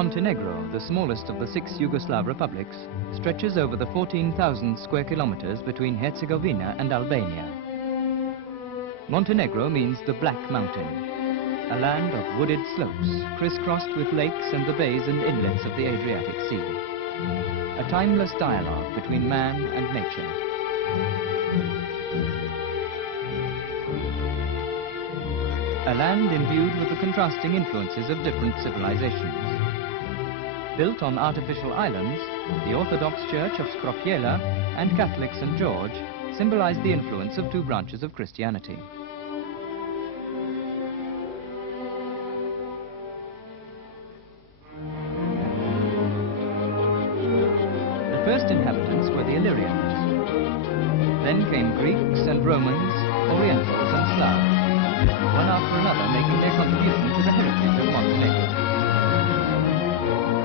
Montenegro, the smallest of the 6 Yugoslav republics, stretches over the 14,000 square kilometers between Herzegovina and Albania. Montenegro means the Black Mountain, a land of wooded slopes, crisscrossed with lakes and the bays and inlets of the Adriatic Sea. A timeless dialogue between man and nature. A land imbued with the contrasting influences of different civilizations. Built on artificial islands, the Orthodox Church of Skopjela and Catholic St. George symbolize the influence of 2 branches of Christianity. The first inhabitants were the Illyrians. Then came Greeks and Romans, Orientals and Slavs, one after another making their contribution to the heritage of Montenegro.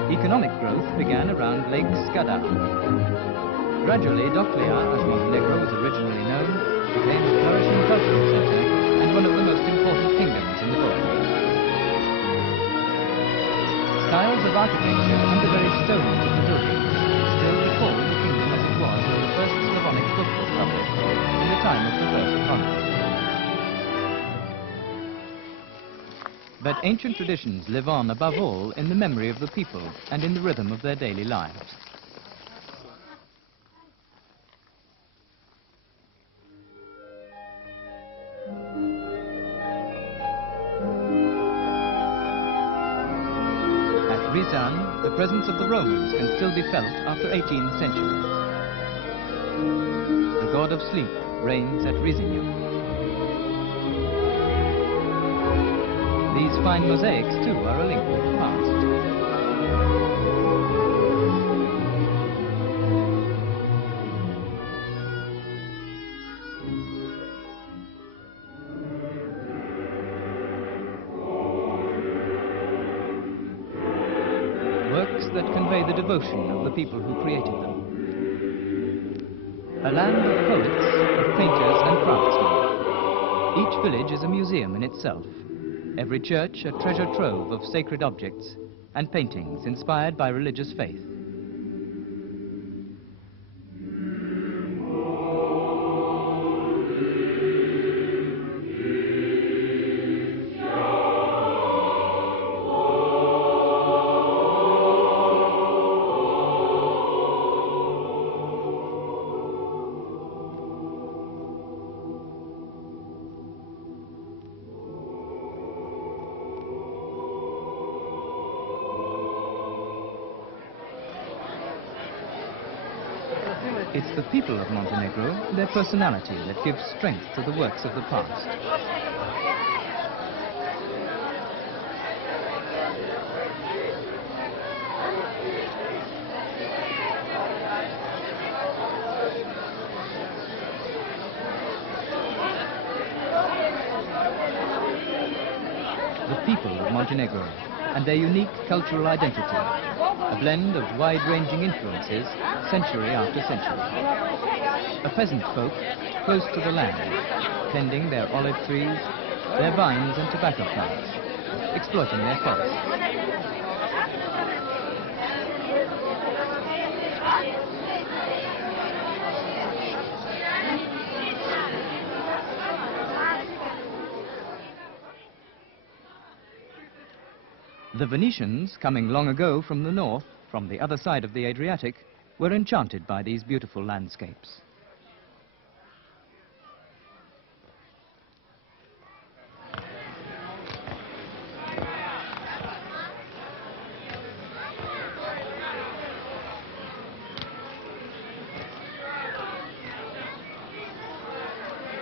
Economic growth began around Lake Skadar. Gradually, Doklia, as Montenegro was originally known, became a flourishing cultural center and one of the most important kingdoms in the world. Styles of architecture and the very stones of the buildings still recall the kingdom as it was when the first Slavonic book was published in the time of the first conquest. But ancient traditions live on above all in the memory of the people and in the rhythm of their daily lives. At Risan, the presence of the Romans can still be felt after 18 centuries. The god of sleep reigns at Risan. These fine mosaics, too, are a link with the past. Works that convey the devotion of the people who created them. A land of poets, of painters and craftsmen. Each village is a museum in itself. Every church a treasure trove of sacred objects and paintings inspired by religious faith. It's the people of Montenegro, their personality, that gives strength to the works of the past. The people of Montenegro and their unique cultural identity, a blend of wide-ranging influences, century after century. A peasant folk close to the land, tending their olive trees, their vines and tobacco plants, exploiting their forests. The Venetians, coming long ago from the north, from the other side of the Adriatic, were enchanted by these beautiful landscapes.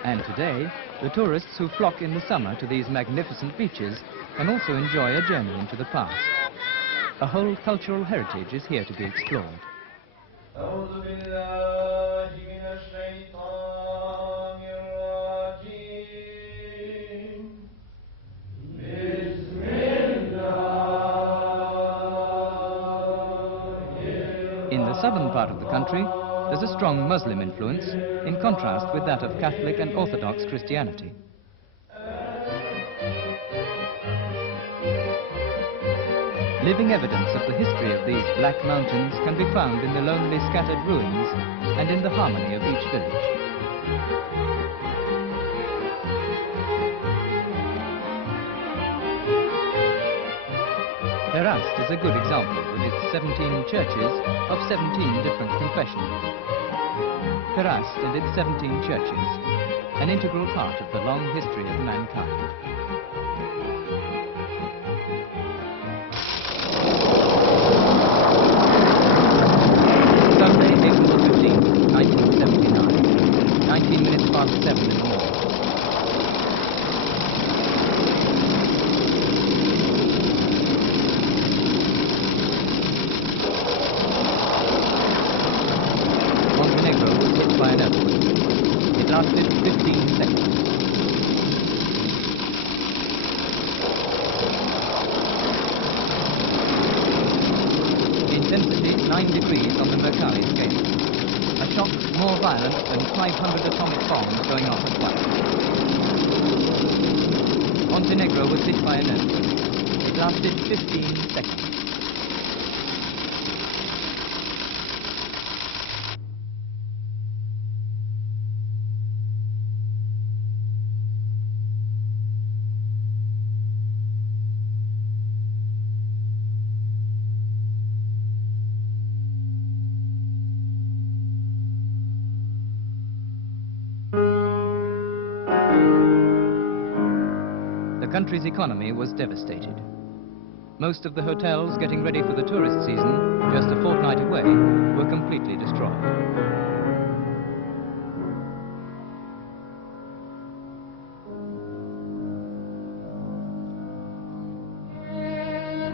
And today, the tourists who flock in the summer to these magnificent beaches can also enjoy a journey into the past. A whole cultural heritage is here to be explored. In the southern part of the country, there's a strong Muslim influence in contrast with that of Catholic and Orthodox Christianity. Living evidence of the history of these black mountains can be found in the lonely scattered ruins and in the harmony of each village. Perast is a good example with its 17 churches of 17 different confessions. Perast and its 17 churches, an integral part of the long history of mankind. Sunday, April 15, 1979, 19 minutes past 7 in the morning. Montenegro was hit by an earthquake. It lasted 15 seconds. Intensity 9 degrees on the Mercaly scale. A shock more violent than 500 atomic bombs going off at once. Montenegro was hit by an earthquake. It lasted 15 seconds. The country's economy was devastated. Most of the hotels getting ready for the tourist season, just a fortnight away, were completely destroyed.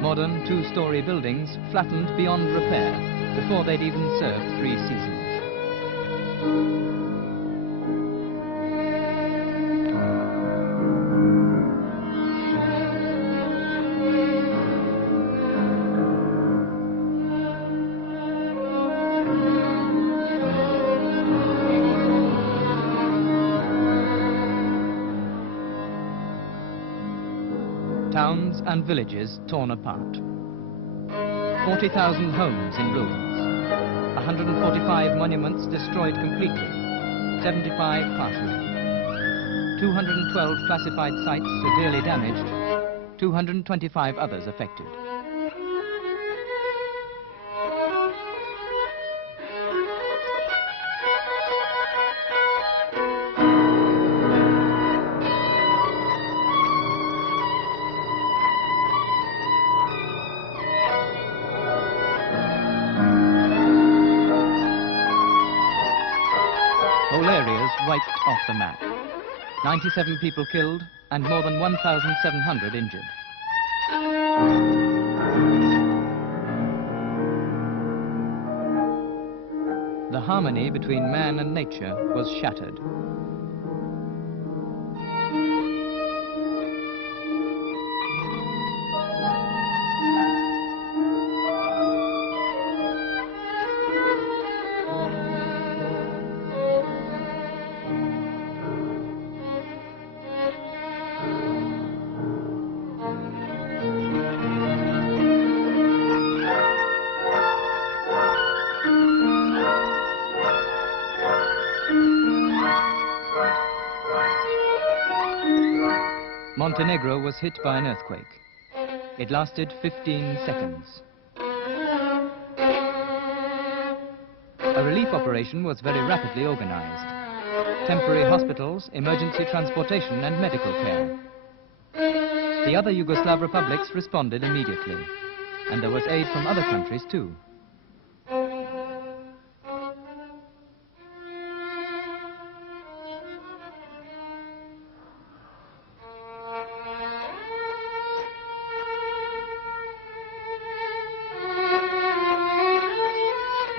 Modern two-story buildings flattened beyond repair before they'd even served 3 seasons. Towns and villages torn apart. 40,000 homes in ruins. 145 monuments destroyed completely. 75 partially. 212 classified sites severely damaged. 225 others affected. Whole areas wiped off the map. 97 people killed and more than 1,700 injured. The harmony between man and nature was shattered. Montenegro was hit by an earthquake. It lasted 15 seconds. A relief operation was very rapidly organized. Temporary hospitals, emergency transportation and medical care. The other Yugoslav republics responded immediately, and there was aid from other countries too.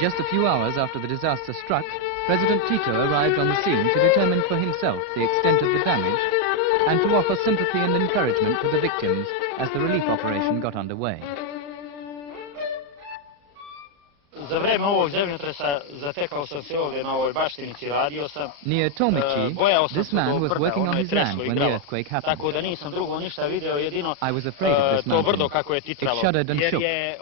Just a few hours after the disaster struck, President Tito arrived on the scene to determine for himself the extent of the damage and to offer sympathy and encouragement to the victims as the relief operation got underway. Za vreme ovog zemljotresa zatekao sam se ovdje na ovoj baštinici, radio sam. Near Tomici, Bojao sam this se man do was brda, working on ono je his land treslo i when the gralo. earthquake happened. Tako da nisam drugo ništa video, jedino I was afraid of this to brdo mountain. kako je It titralo. shuddered and Jer shook. je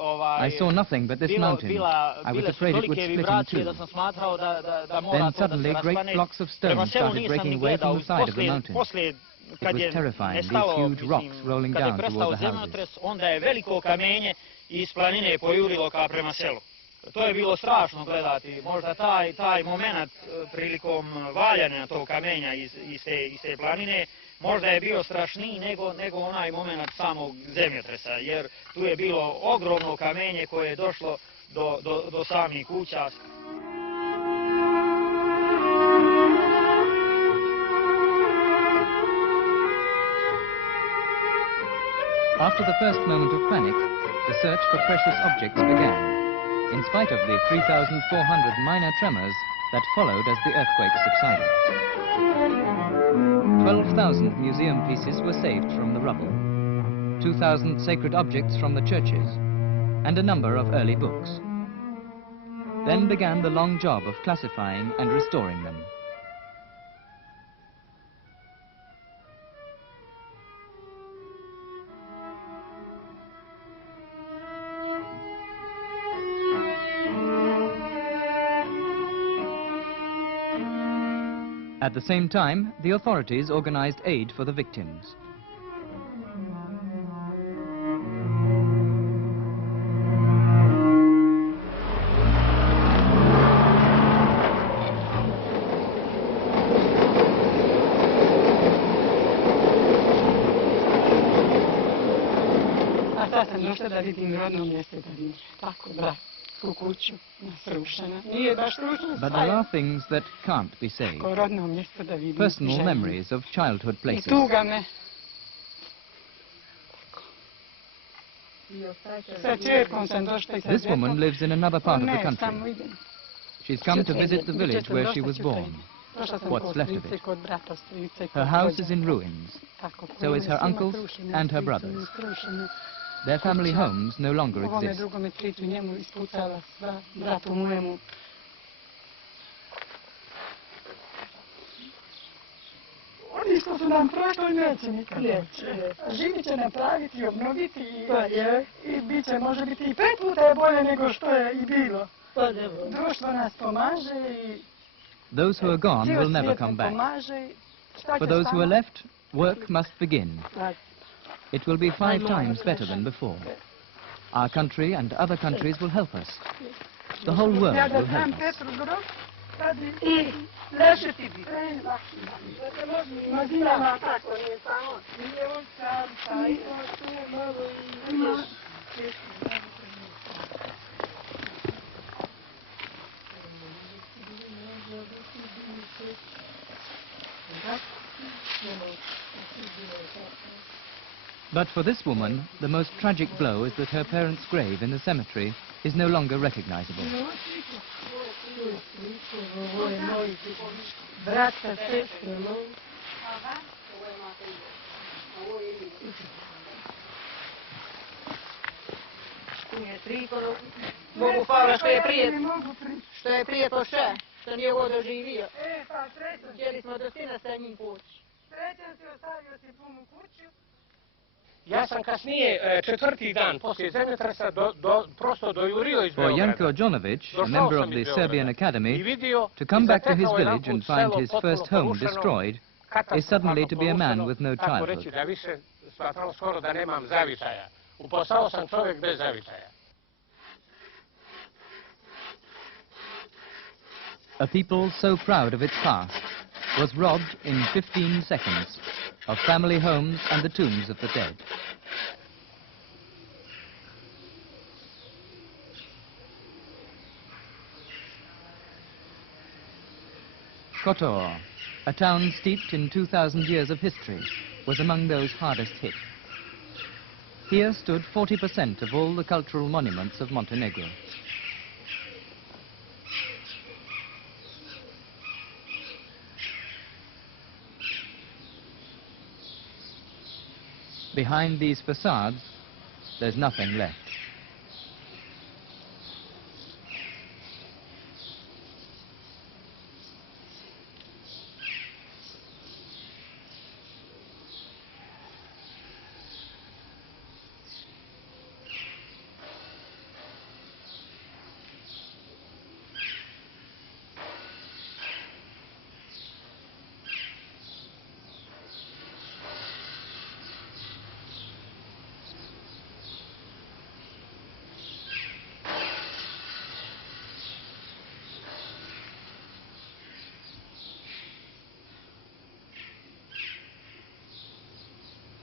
I saw nothing but this mountain. I was bile su afraid it would tolike split in vibracije two. da sam smatrao da mora Then to da se suddenly great raspane. blocks of Prema stone selu started nisam breaking ni away gledao. from the side of the mountain. Poslije, It kad was je terrifying, nestalo, these huge rocks rolling kad je down prestao toward the houses. zemljotres, onda je veliko kamenje iz planine pojurilo ka prema selu. To je bilo strašno gledati, možda taj moment prilikom valjanja tog kamenja iz te planine, možda je bio strašniji nego onaj moment samog zemljotresa, jer tu je bilo ogromno kamenje koje je došlo do samih kuća. After the first moment of panic, the search for precious objects began, in spite of the 3,400 minor tremors that followed as the earthquake subsided. 12,000 museum pieces were saved from the rubble, 2,000 sacred objects from the churches, and a number of early books. Then began the long job of classifying and restoring them. At the same time, the authorities organized aid for the victims. A sad sam došla da vidim rodno mjesto, da vidim tako bratsku kuću, srušena. Nije baš srušena, But there are things that can't be saved. Ko rodno mjesto da vidim. Personal memories of childhood I places. tuga me. Sa čerkom sam došla i sa This woman lives in another part of the Ne, samo country. idem. She's come to visit the village where she was born. Došla sam What's kod left of strice, it. kod brata, strice, Her kod house is rođaka. in ruins. Tako, So is her svima uncles srušene, and her stricu brothers. srušene. Their family homes no longer Ovome exist. drugome stricu njemu ispucala sva, bratu mojemu. Oni što su nam prošli neće nikad. Živi će napraviti i obnoviti i bit će, može biti i 5 puta je bolje nego što je i bilo. Društvo nas pomaže i Those who are gone cijel will never svijet come nam back. pomaže. Šta For će those who are samo? left, work must begin. It will be 5 times better than before. Our country and other countries will help us. The whole world Ja da will znam help us. Petru grob, i lešiti bi. Madinama tako nije samo. Nije on sam, taj, tu malo i ideš. But for this woman, the most tragic blow is that her parents' grave in the cemetery is no longer recognizable. Brat sa sestrom. Bogu hvala što je prije pošao, što nije ovo doživio. Pa srećan Htjeli smo do sina sa njim poći. si, ostavio si pumu kuću. Ja sam kasnije, četvrti dan poslije zemljotresa, prosto dojurio iz For Beograda. Janko Djonovic, a member of the Serbian I Academy, vidio to come i back to his zatekao village and jedanput find selo his potpuno first home porušeno, destroyed is katastrofalno suddenly to be a man porušeno, with no tako childhood. reći da više smatrao skoro da nemam zavičaja. Upostao sam čovjek bez zavičaja. A people so proud of its past was robbed in 15 seconds of family homes and the tombs of the dead. Kotor, a town steeped in 2,000 years of history, was among those hardest hit. Here stood 40% of all the cultural monuments of Montenegro. Behind these facades, there's nothing left.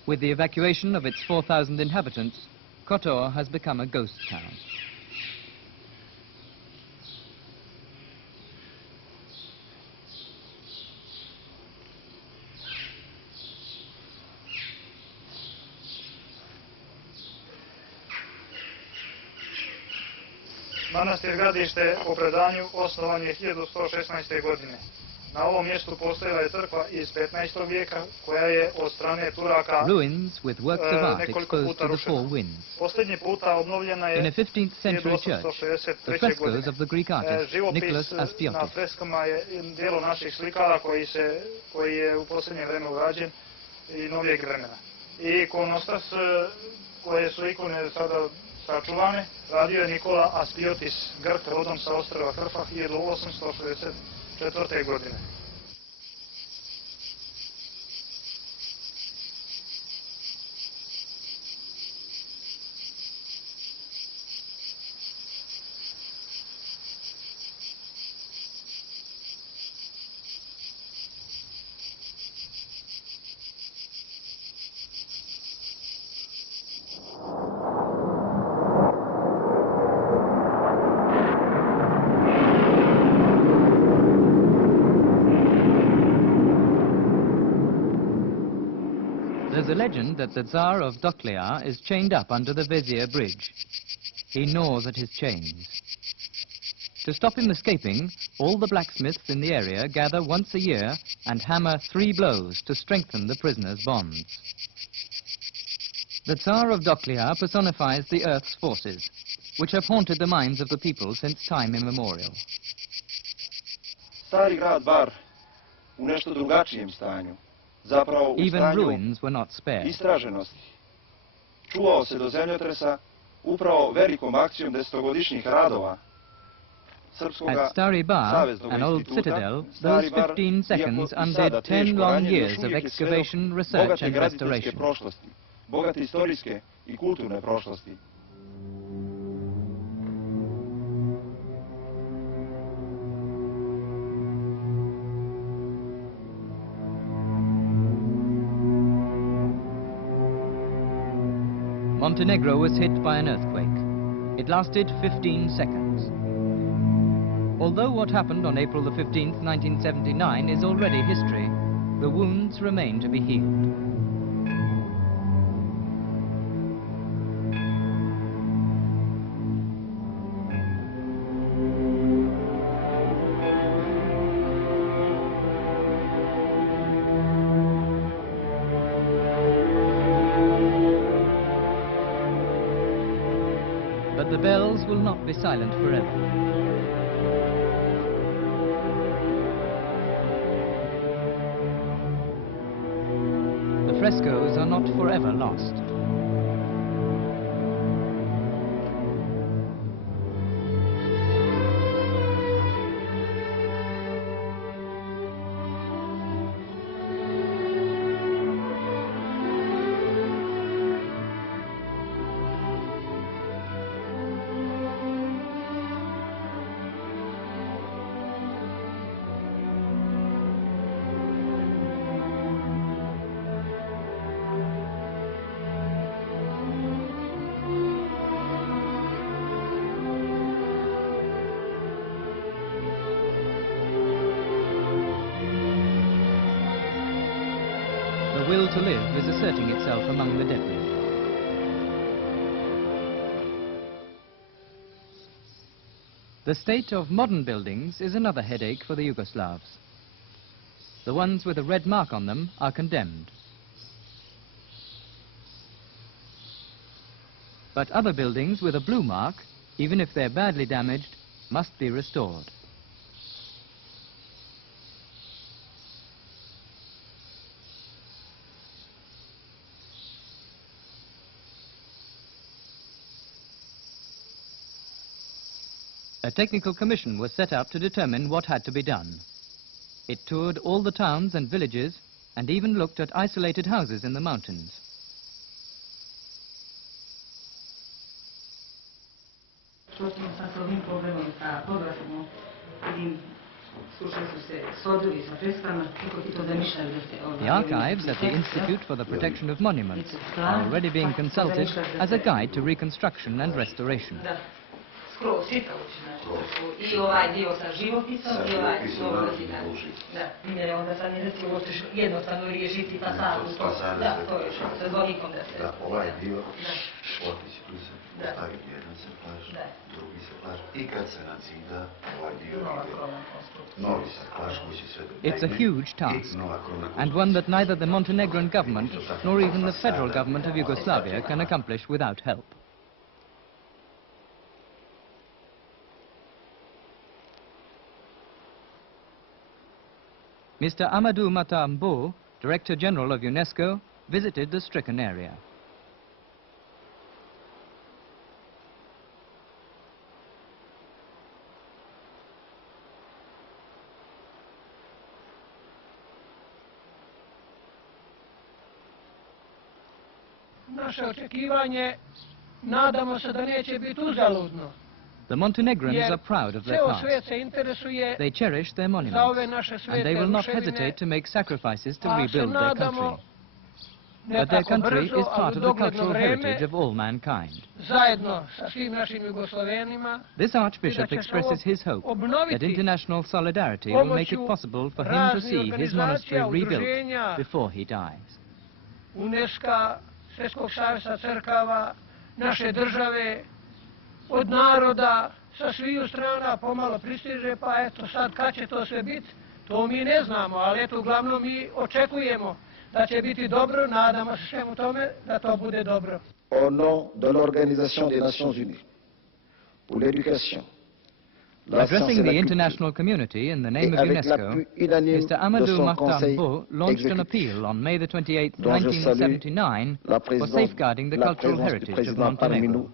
With the evacuation of its 4,000 inhabitants, Kotor has become a ghost town. Manastir gradište po predanju osnovan je 1116. godine. Na ovom mjestu postojala je crkva iz 15. vijeka koja je od strane Turaka Ruins with works of art nekoliko exposed puta to the four rušena. winds. Posljednji puta obnovljena In a je 15th century church, the 1863. frescoes godine. of the Greek artist Nicholas Živopis na Aspiotis. freskama je dijelo naših slikara koji je u posljednje vreme urađen i novijeg vremena. I ikonostas koje su ikone sada sačuvane radio je Nikola Aspiotis, Grk rodom sa ostrva Krfa 1864. godine. There's a legend that the Tsar of Doklia is chained up under the Vizier Bridge. He gnaws at his chains. To stop him escaping, all the blacksmiths in the area gather once a year and hammer 3 blows to strengthen the prisoner's bonds. The Tsar of Doklia personifies the earth's forces, which have haunted the minds of the people since time immemorial. Stari grad Bar u nešto drugačijem stanju, zapravo u Even stanju ruins were not spared. istraženosti. Čuvao se do zemljotresa upravo velikom akcijom desetogodišnjih radova At Stari Bar, an old citadel, those 15 seconds undid 10 long years of excavation, research and restoration. Bogate istorijske i kulturne prošlosti. Montenegro was hit by an earthquake. It lasted 15 seconds. Although what happened on April the 15th, 1979 is already history, the wounds remain to be healed. But the bells will not be silent forever. The frescoes are not forever lost. The will to live is asserting itself among the debris. The state of modern buildings is another headache for the Yugoslavs. The ones with a red mark on them are condemned. But other buildings with a blue mark, even if they're badly damaged, must be restored. A technical commission was set up to determine what had to be done. It toured all the towns and villages and even looked at isolated houses in the mountains. Što smo sa ovim problemom sa površom, vidim The archives at the Institute for the Protection of Monuments are already being consulted as a guide to reconstruction and restoration. Skroz čitajući, znači to su i ovaj dio sa živopisom i ovaj slobodan. Da, jer onda sad nije se uopće jednostavno riješiti fasadu. Da, to je što sa zvonikom da se... Da, ovaj dio, špotići tu se postavi, jedan se plaž, drugi se plaž i kad se nacida, ovaj dio ide, novi se plaž koji će sve do... It's a huge task, and one that neither the Montenegrin government nor even the federal government of Yugoslavia can accomplish without help. Mr. Amadou Mahtar, Director General of UNESCO, visited the stricken area. Naše očekivanje, nadamo se da neće biti uzaludno. The Montenegrins are proud of their past. They cherish their monuments, and they will not hesitate to make sacrifices to rebuild their country. But their country is part of the cultural heritage of all mankind. This Archbishop expresses his hope that international solidarity will make it possible for him to see his monastery rebuilt before he dies. UNESCO, Svjetskog saveza crkava, naše države, od naroda, sa sviju strana pomalo pristiže, pa eto sad kad će to sve biti, to mi ne znamo, ali eto uglavnom mi očekujemo da će biti dobro, nadamo se svemu tome da to bude dobro. Au nom de l'Organisation des Nations Unies pour l'éducation, addressing the international community in the name of UNESCO, Mr. Amadou Mahtar launched an appeal on May the 28th, 1979 for safeguarding the cultural heritage of Montenegro.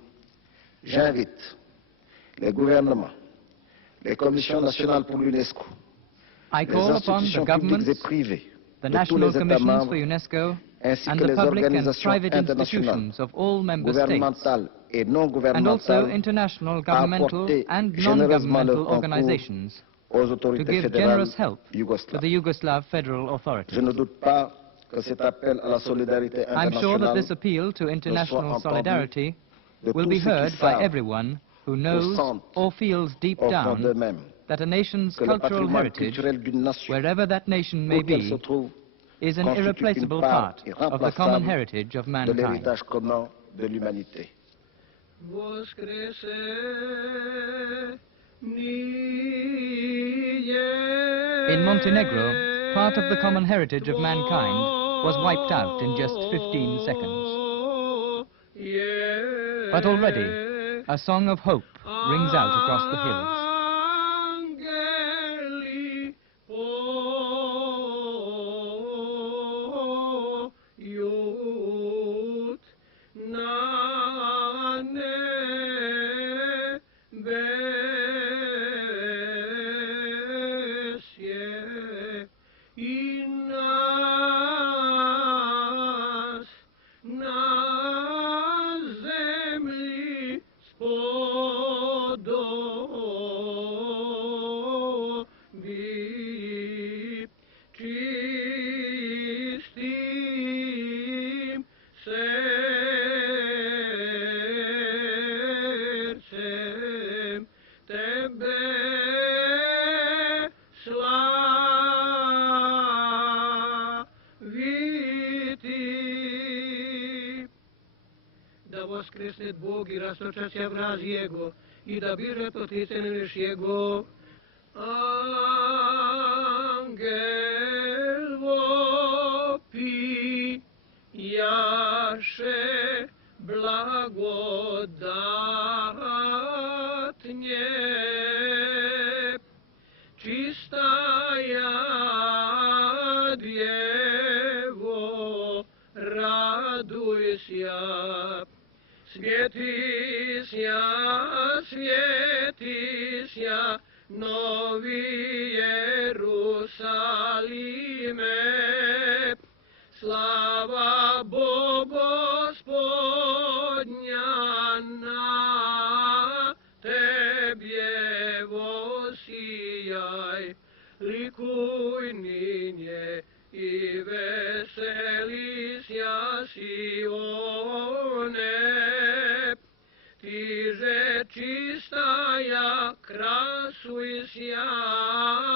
J'invite les gouvernements, les commissions nationales pour l'UNESCO, I call upon the governments, the national commissions for UNESCO, and the public and private institutions of all member states, and also international governmental and non-governmental organizations, to give generous help to the Yugoslav federal authorities. I'm sure that this appeal to international solidarity will be heard by everyone who knows or feels deep down that a nation's cultural heritage, wherever that nation may be, is an irreplaceable part of the common heritage of mankind. In Montenegro, part of the common heritage of mankind was wiped out in just 15 seconds. But already, a song of hope rings out across the hills. Bog i rastočaća vraz jego i da biže poticen veš jego. Angel vopi jaše blagodatnje, čistая djevo, radujся. Svijetisja, svijetisja, Novi Jerusalime, slava Gospodnja na tebje vosijaj, likuj ninje i veseli Sione, tiže čista ja krasu i sjaj.